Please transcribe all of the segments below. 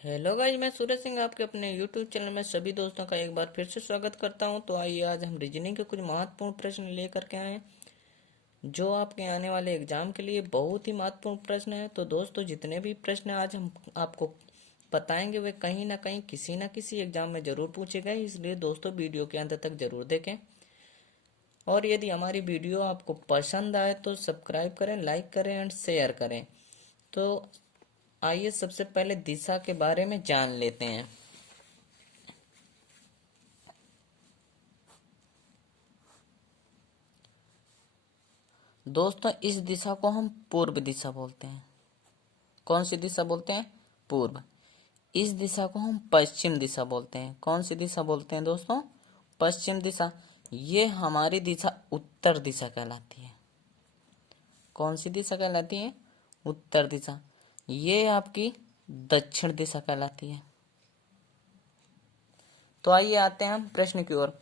Hello guys, मैं सूरज सिंह आपके अपने यूट्यूब चैनल में सभी दोस्तों का एक बार फिर से स्वागत करता हूं। तो आइए आज हम रीजनिंग के कुछ महत्वपूर्ण प्रश्न लेकर के आए हैं जो आपके आने वाले एग्जाम के लिए बहुत ही महत्वपूर्ण प्रश्न है। तो दोस्तों, जितने भी प्रश्न आज हम आपको बताएंगे वे कहीं ना कहीं किसी न किसी एग्जाम में जरूर पूछे गए, इसलिए दोस्तों वीडियो के अंत तक जरूर देखें। और यदि हमारी वीडियो आपको पसंद आए तो सब्सक्राइब करें, लाइक करें एंड शेयर करें। तो आइए सबसे पहले दिशा के बारे में जान लेते हैं। दोस्तों, इस दिशा को हम पूर्व दिशा बोलते हैं। कौन सी दिशा बोलते हैं? पूर्व। इस दिशा को हम पश्चिम दिशा बोलते हैं। कौन सी दिशा बोलते हैं दोस्तों? पश्चिम दिशा। ये हमारी दिशा उत्तर दिशा कहलाती है। कौन सी दिशा कहलाती है? उत्तर दिशा। ये आपकी दक्षिण दिशा कहलाती है। तो आइए आते हैं हम प्रश्न की ओर।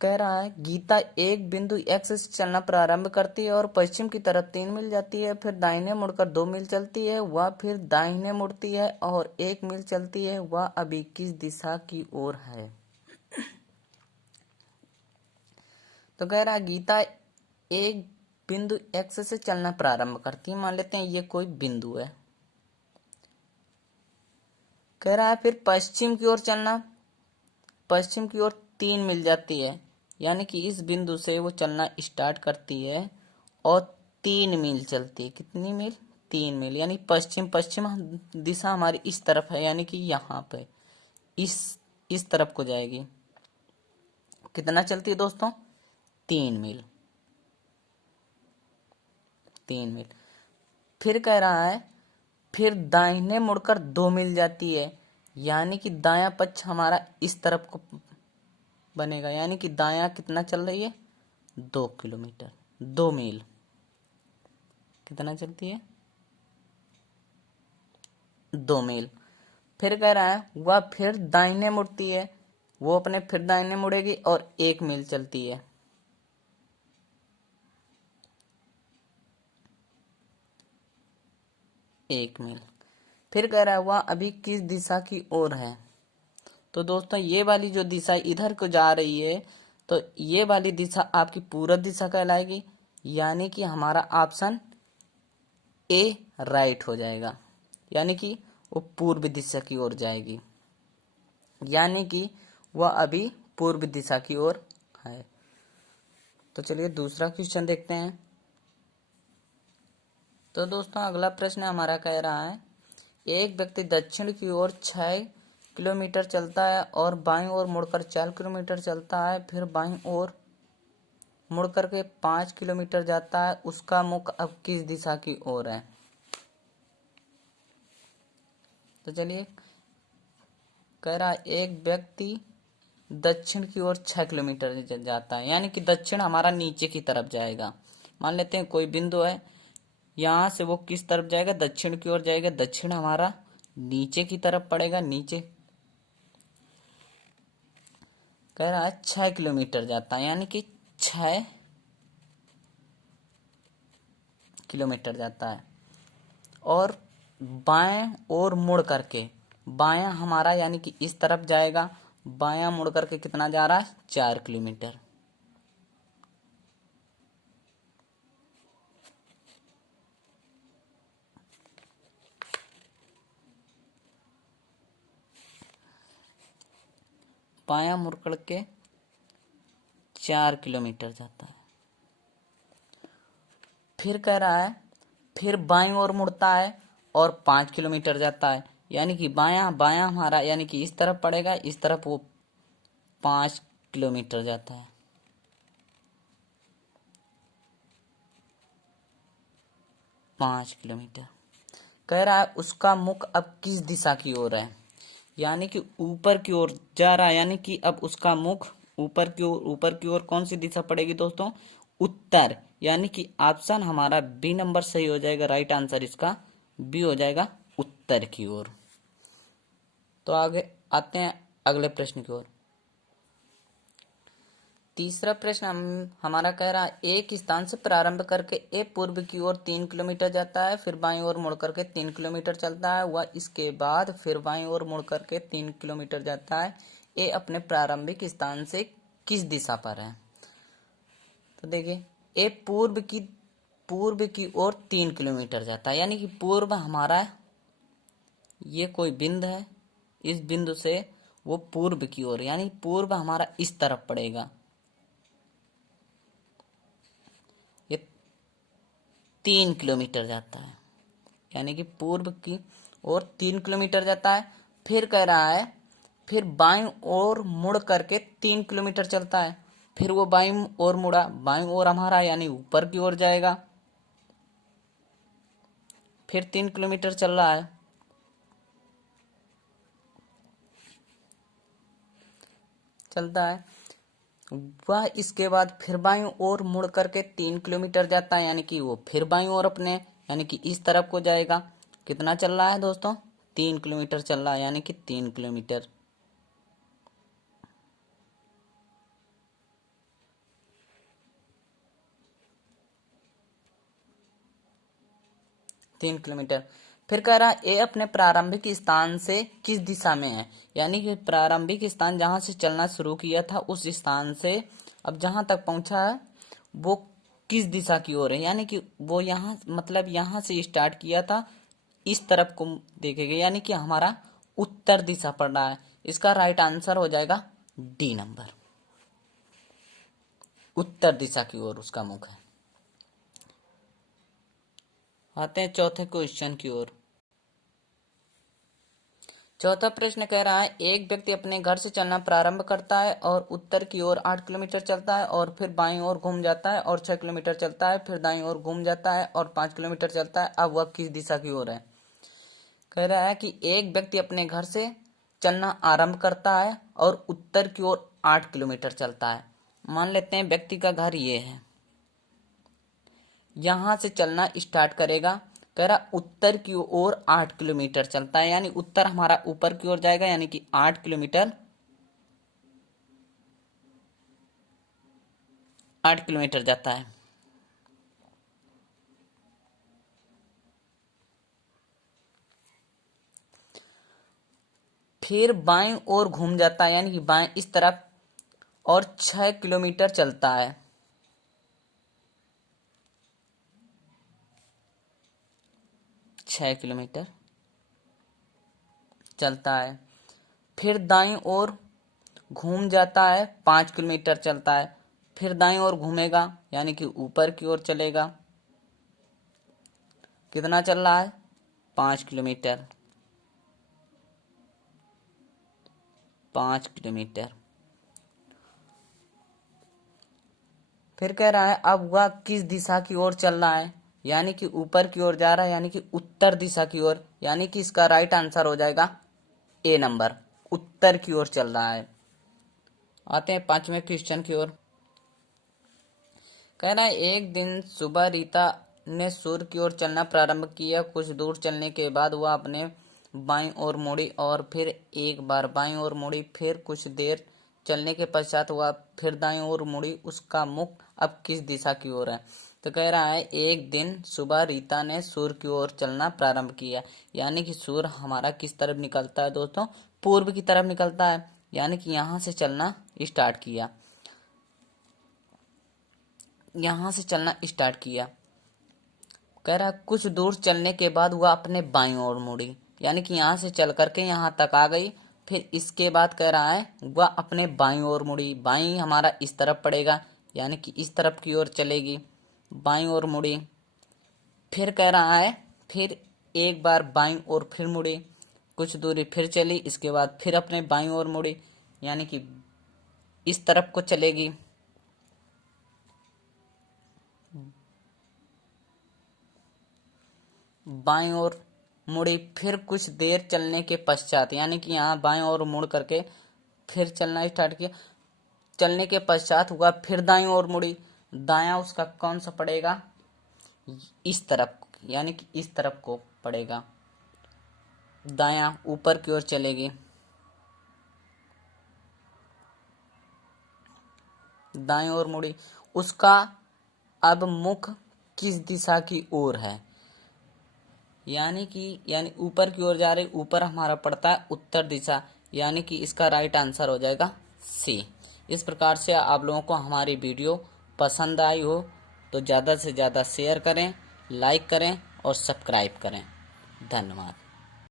कह रहा है, गीता एक बिंदु एक्स से चलना प्रारंभ करती है और पश्चिम की तरफ 3 मील जाती है, फिर दाहिने मुड़कर 2 मील चलती है, वह फिर दाहिने मुड़ती है और 1 मील चलती है। वह अभी किस दिशा की ओर है? तो कह रहा है, गीता एक बिंदु एक्स से चलना प्रारंभ करती है। मान लेते हैं ये कोई बिंदु है। कह रहा है फिर पश्चिम की ओर चलना, पश्चिम की ओर 3 मील जाती है, यानी कि इस बिंदु से वो चलना स्टार्ट करती है और 3 मील चलती है। कितनी मील? 3 मील। यानी पश्चिम पश्चिम दिशा हमारी इस तरफ है, यानी कि यहाँ पे इस तरफ को जाएगी। कितना चलती है दोस्तों? 3 मील। 3 मील। फिर कह रहा है फिर दाहिने मुड़कर 2 मील जाती है, यानी कि दायां पक्ष हमारा इस तरफ को बनेगा। यानी कि दायां कितना चल रही है? 2 किलोमीटर, 2 मील। कितना चलती है? 2 मील। फिर कह रहा है वह फिर दाहिने मुड़ती है, वो अपने फिर दाहिने मुड़ेगी और 1 मील चलती है। एक मील। फिर कह रहा है वह अभी किस दिशा की ओर है? तो दोस्तों, ये वाली जो दिशा इधर को जा रही है, तो ये वाली दिशा आपकी पूरब दिशा कहलाएगी, यानी कि हमारा ऑप्शन ए राइट हो जाएगा। यानी कि वो पूर्व दिशा की ओर जाएगी, यानी कि वह अभी पूर्व दिशा की ओर है। तो चलिए दूसरा क्वेश्चन देखते हैं। तो दोस्तों, अगला प्रश्न हमारा कह रहा है, एक व्यक्ति दक्षिण की ओर 6 किलोमीटर चलता है और बाईं ओर मुड़कर 4 किलोमीटर चलता है, फिर बाईं ओर मुड़कर के 5 किलोमीटर जाता है। उसका मुख अब किस दिशा की ओर है? तो चलिए, कह रहा है एक व्यक्ति दक्षिण की ओर 6 किलोमीटर जाता है, यानी कि दक्षिण हमारा नीचे की तरफ जाएगा। मान लेते हैं कोई बिंदु है, यहां से वो किस तरफ जाएगा? दक्षिण की ओर जाएगा। दक्षिण हमारा नीचे की तरफ पड़ेगा, नीचे। कह रहा है 6 किलोमीटर जाता है, यानी कि 6 किलोमीटर जाता है और बाएं ओर मुड़ करके, बायां हमारा यानी कि इस तरफ जाएगा, बायां मुड़ करके कितना जा रहा है? 4 किलोमीटर। बायां मुड़ करके 4 किलोमीटर जाता है। फिर कह रहा है फिर बाईं ओर मुड़ता है और 5 किलोमीटर जाता है, यानी कि बायां बायां हमारा यानी कि इस तरफ पड़ेगा, इस तरफ वो 5 किलोमीटर जाता है। 5 किलोमीटर। कह रहा है उसका मुख अब किस दिशा की ओर है? यानी कि ऊपर की ओर जा रहा है, यानी कि अब उसका मुख ऊपर की ओर। ऊपर की ओर कौन सी दिशा पड़ेगी दोस्तों? उत्तर। यानी कि ऑप्शन हमारा बी नंबर सही हो जाएगा। राइट आंसर इसका बी हो जाएगा, उत्तर की ओर। तो आगे आते हैं अगले प्रश्न की ओर। तीसरा प्रश्न हमारा कह रहा है एक स्थान से प्रारंभ करके ए पूर्व की ओर 3 किलोमीटर जाता है, फिर बाईं ओर मुड़ करके 3 किलोमीटर चलता है, वह इसके बाद फिर बाईं ओर मुड़ करके 3 किलोमीटर जाता है। ए अपने प्रारंभिक स्थान से किस दिशा पर है? तो देखिए, ए पूर्व की ओर 3 किलोमीटर जाता है, यानी कि पूर्व हमारा ये कोई बिंदु है, इस बिंदु से वो पूर्व की ओर, यानी पूर्व हमारा इस तरफ पड़ेगा। ये 3 किलोमीटर जाता है, यानी कि पूर्व की ओर 3 किलोमीटर जाता है। फिर कह रहा है फिर बाईं ओर मुड़ करके 3 किलोमीटर चलता है। फिर वो बाईं ओर मुड़ा, बाईं ओर हमारा यानी ऊपर की ओर जाएगा। फिर 3 किलोमीटर चल रहा है, चलता है वह इसके बाद फिर बाईं ओर मुड़ करके 3 किलोमीटर जाता है, यानी कि वो फिर बाईं ओर अपने यानी कि इस तरफ को जाएगा। कितना चल रहा है दोस्तों? 3 किलोमीटर चल रहा है, यानी कि 3 किलोमीटर। फिर कह रहा है ए अपने प्रारंभिक स्थान से किस दिशा में है, यानी कि प्रारंभिक स्थान जहां से चलना शुरू किया था उस स्थान से अब जहां तक पहुंचा है वो किस दिशा की ओर है, यानी कि वो यहाँ मतलब यहाँ से स्टार्ट किया था, इस तरफ को देखेगा, यानी कि हमारा उत्तर दिशा पड़ रहा है। इसका राइट आंसर हो जाएगा डी नंबर, उत्तर दिशा की ओर उसका मुख है। आते हैं चौथे क्वेश्चन की ओर। चौथा प्रश्न कह रहा है एक व्यक्ति अपने घर से चलना प्रारंभ करता है और उत्तर की ओर 8 किलोमीटर चलता है और फिर बाईं ओर घूम जाता है और 6 किलोमीटर चलता है, फिर दाईं ओर घूम जाता है और 5 किलोमीटर चलता है। अब वह किस दिशा की ओर है? कह रहा है कि एक व्यक्ति अपने घर से चलना आरंभ करता है और उत्तर की ओर 8 किलोमीटर चलता है। मान लेते हैं व्यक्ति का घर ये है, यहां से चलना स्टार्ट करेगा। कह रहा उत्तर की ओर 8 किलोमीटर चलता है, यानी उत्तर हमारा ऊपर की ओर जाएगा, यानी कि 8 किलोमीटर 8 किलोमीटर जाता है। फिर बाईं ओर घूम जाता है, यानी कि बाएं इस तरफ, और 6 किलोमीटर चलता है। 6 किलोमीटर चलता है। फिर दाईं ओर घूम जाता है, 5 किलोमीटर चलता है। फिर दाईं ओर घूमेगा, यानी कि ऊपर की ओर चलेगा। कितना चल रहा है? 5 किलोमीटर। 5 किलोमीटर। फिर कह रहा है अब वह किस दिशा की ओर चल रहा है, यानी कि ऊपर की ओर जा रहा है, यानी कि उत्तर दिशा की ओर, यानी कि इसका राइट आंसर हो जाएगा ए नंबर, उत्तर की ओर चल रहा है। आते हैं पांचवें क्वेश्चन की ओर। कह रहा है एक दिन सुबह रीता ने सूर्य की ओर चलना प्रारंभ किया। कुछ दूर चलने के बाद वह अपने बाईं ओर मुड़ी और फिर एक बार बाईं ओर मुड़ी। फिर कुछ देर चलने के पश्चात वह फिर दाईं ओर मुड़ी। उसका मुख अब किस दिशा की ओर है? तो कह रहा है एक दिन सुबह रीता ने सूर्य की ओर चलना प्रारंभ किया, यानी कि सूर्य हमारा किस तरफ निकलता है दोस्तों? पूर्व की तरफ निकलता है, यानी कि यहां से चलना स्टार्ट किया, यहां से चलना स्टार्ट किया। कह रहा कुछ दूर चलने के बाद वह अपने बाईं ओर मुड़ी, यानी कि यहां से चल करके यहां तक आ गई। फिर इसके बाद कह रहा है वह अपने बाईं ओर मुड़ी। बाईं हमारा इस तरफ पड़ेगा, यानी कि इस तरफ की ओर चलेगी। बाईं ओर मुड़ी। फिर कह रहा है फिर एक बार बाईं ओर फिर मुड़ी, कुछ दूरी फिर चली, इसके बाद फिर अपने बाईं ओर मुड़ी, यानी कि इस तरफ को चलेगी। बाईं ओर मुड़ी। फिर कुछ देर चलने के पश्चात, यानी कि यहाँ बाईं ओर मुड़ करके फिर चलना स्टार्ट किया। चलने के पश्चात हुआ फिर दाईं ओर मुड़ी। दायां उसका कौन सा पड़ेगा? इस तरफ, यानी कि इस तरफ को पड़ेगा। दायां ऊपर की ओर चलेगी। दाएं ओर मुड़ी, उसका अब मुख किस दिशा की ओर है, यानी ऊपर की ओर जा रही, ऊपर हमारा पड़ता है उत्तर दिशा, यानी कि इसका राइट आंसर हो जाएगा सी। इस प्रकार से आप लोगों को हमारी वीडियो पसंद आई हो तो ज़्यादा से ज़्यादा शेयर करें, लाइक करें और सब्सक्राइब करें। धन्यवाद।